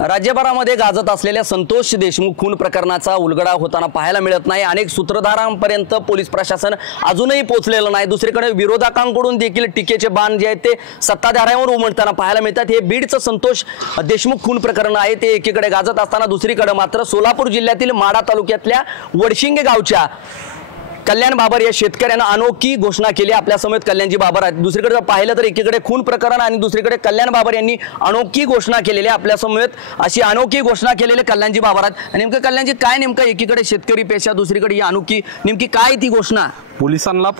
राज्यभरामध्ये गाजत असलेल्या संतोष देशमुख खून प्रकरणाचा उलगडा होताना पाहायला मिळत नाही। अनेक सूत्रधारांपर्यंत पोलीस प्रशासन अजूनही पोहोचलेलं नाही। दुसरीकडे विरोधकांकडून देखील टीकेचे बाण जे आहेत ते सत्ताधाऱ्यांवर उमटताना पाहायला मिळतात। हे बीडचं संतोष देशमुख खून प्रकरण आहे ते एकीकडे गाजत असताना दुसरीकडे मात्र सोलापूर जिल्ह्यातील माढा तालुक्यातल्या वडशिंगे गावच्या कल्याण बाबर या शेतकऱ्याने अनोखी घोषणा केली। आपल्या समेत कल्याणजी बाबर आहेत। दुसरीकडे पाहिलं तर एकीकडे खून प्रकरण आणि दुसरीकडे कल्याण बाबर यांनी अनोखी घोषणा केलेली आहे। आपल्या समेत अशी अनोखी घोषणा केलेले कल्याणजी बाबर आहेत। नेमकं कल्याणजी काय नेमकं एकीकडे शेतकरी पेशा दुसरीकडे ही अनोखी नेमकी काय ती घोषणा? पोलिसांना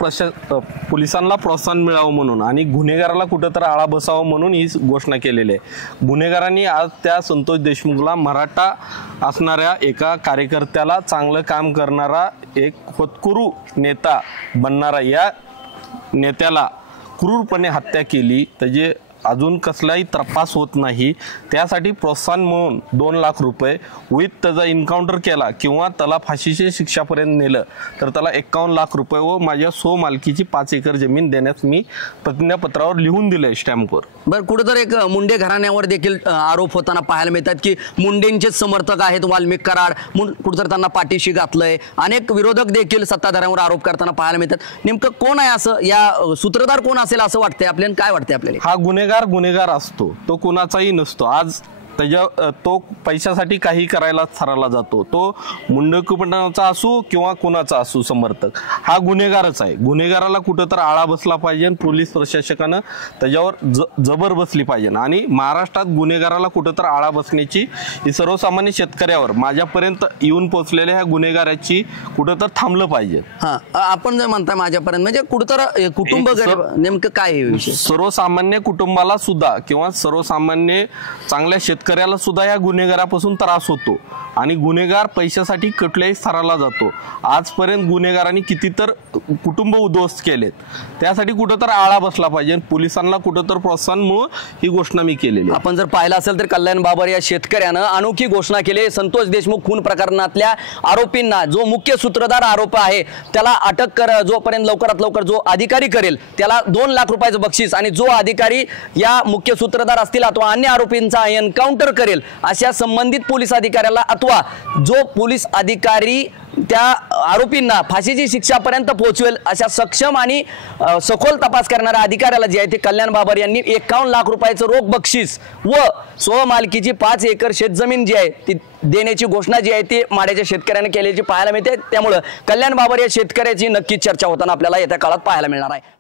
प्रोत्साहन मिळावं म्हणून आणि गुन्हेगाराला कुठेतरी आळा बसावं म्हणून ही घोषणा केलेली आहे। गुन्हेगारांनी आज त्या संतोष देशमुखला मराठा असणाऱ्या एका कार्यकर्त्याला चांगलं काम करणारा एक होतकरू नेता बनणारा या नेत्याला क्रूरपणे हत्या केली। त्याचे अजून कसलाही तपास होत नाही। त्यासाठी प्रोत्साहन म्हणून 2 लाख रुपये विथ त्याचा एन्काउंटर केला किंवा त्याला फाशीची शिक्षापर्यंत नेलं तर त्याला 51 लाख रुपये व माझ्या मालकीची 5 एकर जमीन देण्यास मी प्रतिज्ञापत्रावर लिहून दिले स्टॅम्पवर। बरं, कुठेतरी एक मुंडे घराण्यावर देखील आरोप होताना पाहायला मिळतात की मुंडेंचेच समर्थक आहेत वाल्मिक कराड, कुठेतरी त्यांना पाठीशी घातलंय। अनेक विरोधक देखील सत्ताधाऱ्यांवर आरोप करताना पाहायला मिळतात। नेमकं कोण आहे असं या सूत्रधार कोण असेल असं वाटतंय आपल्याला? काय वाटतंय आपल्याला? हा गुन्हेगार असतो, तो कुणाचाही नसतो। आज तो पैशासाठी काही करायला ठरवला जातो। तो मुंडकपणाचा असो किंवा कुणाचा असो समर्थक, हा गुन्हेगारच आहे। गुन्हेगाराला कुठेतरी आळा बसला पाहिजे, पोलीस प्रशासकानं त्याच्यावर जबर बसली पाहिजे आणि महाराष्ट्रात गुन्हेगाराला कुठेतरी आळा बसण्याची ही सर्वसामान्य शेतकऱ्यावर माझ्यापर्यंत येऊन पोहोचलेल्या ह्या गुन्हेगाराची कुठेतरी थांबलं पाहिजे। आपण जे म्हणताय माझ्यापर्यंत म्हणजे कुठेतरी कुटुंब नेमकं काय आहे विषय? सर्वसामान्य कुटुंबाला सुद्धा किंवा सर्वसामान्य चांगल्या शेतकऱ्याला सुद्धा या गुन्हेगारापासून त्रास होतो आणि गुन्हेगार पैशासाठी कुठल्याही स्तराला जातो। आजपर्यंत गुन्हेगारांनी कितीतर कुटुंब उद्ध्वस्त केलेत, त्यासाठी कुठेतरी आळा बसला पाहिजे। पोलिसांना कुठेतरी प्रोत्साहन म्हणून ही घोषणा मी केलेली। आपण जर पाहिलं असेल तर कल्याण बाबर या शेतकऱ्यानं अनोखी घोषणा केली। संतोष देशमुख खून प्रकरणातल्या आरोपींना जो मुख्य सूत्रधार आरोप आहे त्याला अटक कर, जोपर्यंत लवकरात लवकर जो अधिकारी करेल त्याला 2 लाख रुपयाचं बक्षीस आणि जो अधिकारी या मुख्य सूत्रधार असतील अथवा अन्य आरोपींचा एन्काउंटर करेल अशा संबंधित पोलीस अधिकाऱ्याला अथवा जो पोलीस अधिकारी त्या आरोपींना फाशीची शिक्षापर्यंत पोहोचवेल अशा सक्षम आणि सखोल तपास करणाऱ्या अधिकाऱ्याला जे आहे ते कल्याण बाबर यांनी 51 लाख रुपयाचं रोख बक्षीस व मालकीची 5 एकर शेतजमीन जी आहे ती देण्याची घोषणा जी आहे ती माढ्याच्या शेतकऱ्यांनी केल्याची पाहायला मिळते। त्यामुळे कल्याण बाबर या शेतकऱ्याची नक्कीच चर्चा होताना आपल्याला येत्या काळात पाहायला मिळणार आहे।